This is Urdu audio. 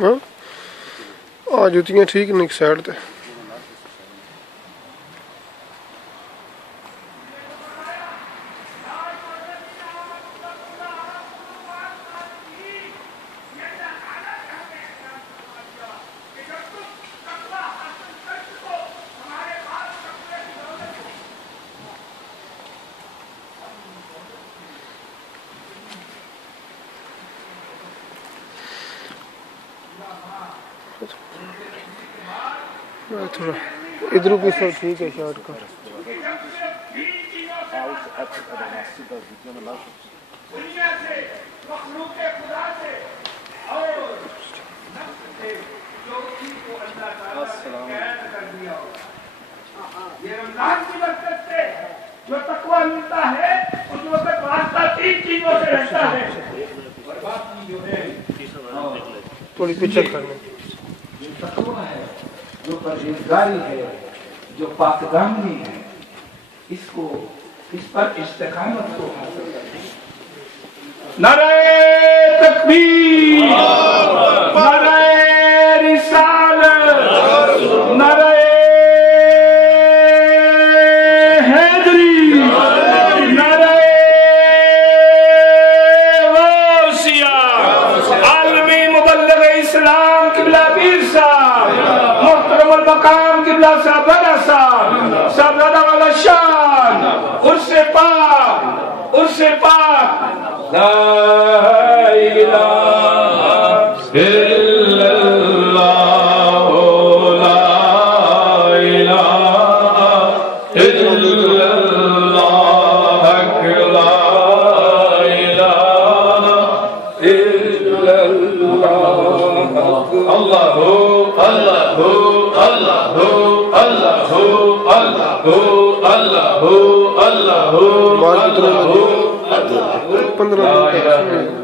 ہاں جوتیاں ٹھیک نہیں سائڈ تے تھوڑا ادھر بھی سب ٹھیک ہے شارٹ کا یہ رمضان کی برکت سے جو تقویٰ ملتا ہے اس وقت واسطہ 3 چیزوں سے رہتا ہے اور باقی جو ہے تھوڑی پیچھے کرنے جو تقویٰ ہے جو پرہیزگاری ہے جو پاک دامنی ہے اس پر استقامت کو حاصل کریں نعرہ تکبیر نعرہ رسالت نعرہ مقام قبلہ صاحبزادہ صاحب صاحبزادہ والا شان عرص پاک لا الہ الا اللہ لا الہ الا اللہ لا الہ الا اللہ اللہ اللہ 15